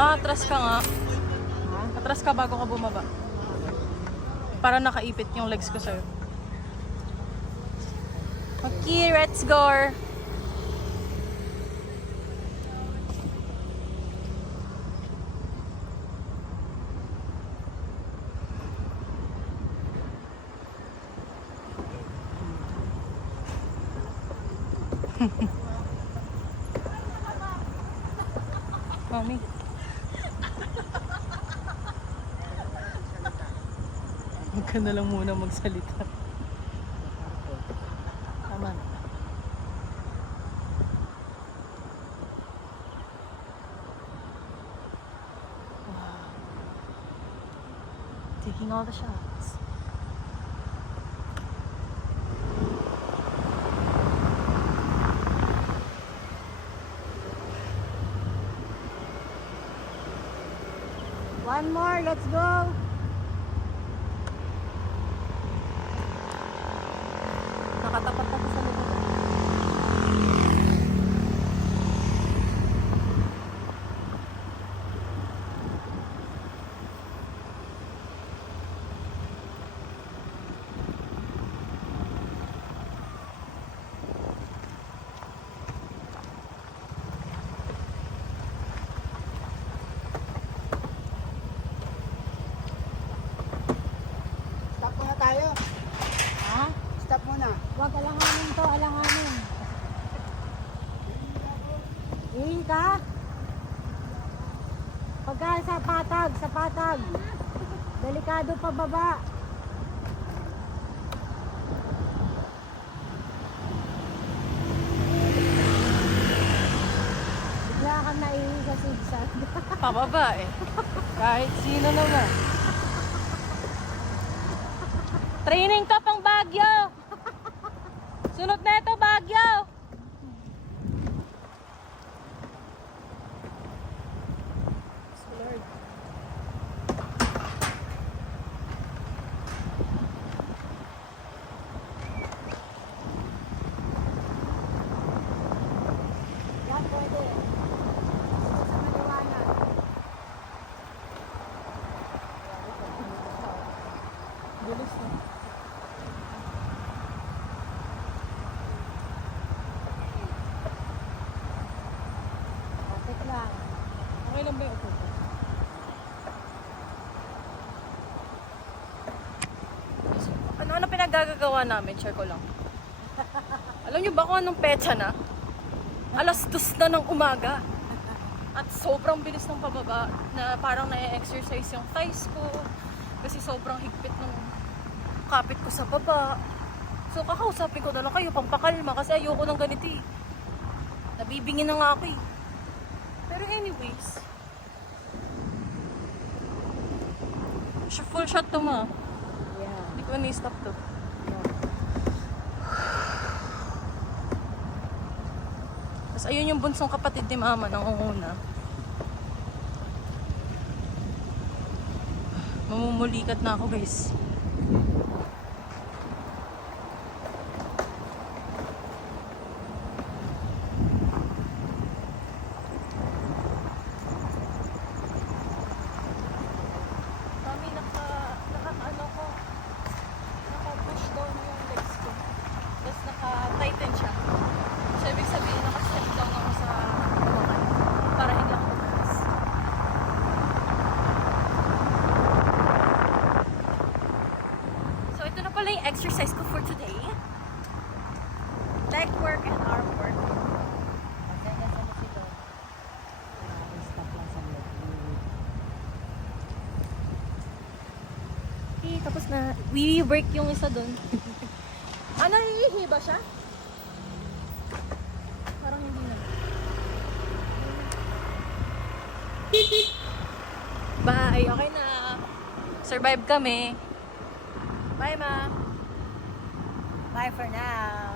Maatras ka nga. Atras ka bago ka bumaba. Para nakaipit yung legs ko sa'yo. Okay, let's go! Mami. Huwag ka na lang muna magsalita. Tama. Wow. Taking all the shots. One more, let's go! Nakatapat ako sa likod. Stop muna tayo. Ha? Stop muna. Huwag alanganin to, alanganin. Ihin ka. Pagka sa patag. Delikado pababa. Bigla kang naihi sa sigsag. Pababa eh. Kahit sino naman. Training to pang Baguio! Sunod na ito, Baguio! Lord. Yan, pwede. Sa maliwanag. Bilis na. Perfect lang. Okay lang ba yung upo ko? Ano pinagagagawa namin? Share ko lang. Alam niyo ba kung anong petsa na? 2:00 na ng umaga. At sobrang bilis ng pababa na parang na-exercise yung thighs ko. Kasi sobrang higpit ng kapit ko sa baba. So kakausapin ko na lang kayo pampakalma kasi ayoko ng ganito eh. Nabibingin na nga ako eh. Pero anyways, full shot to ma. Yeah. Hindi ko ni-stop to. Tapos ayun yung bunsong kapatid ni mama nangunguna. Mamumulikat na ako guys. Mami, naka-ano ko. Naka-push down yung legs ko. Tapos naka-tighten siya. So, ibig sabihin, naka-step down ako sa kumakay. Para hindi ako bumalas. So, ito na pala yung exercise ko for today. Leg work and arm work. Pasensya sa musito. Stop lang sa loob. Okay, tapos na. We-work yung isa dun. Ano, iihi ba siya? Parang hindi na. Bye! Okay na. Survive kami. Bye, ma. Bye for now.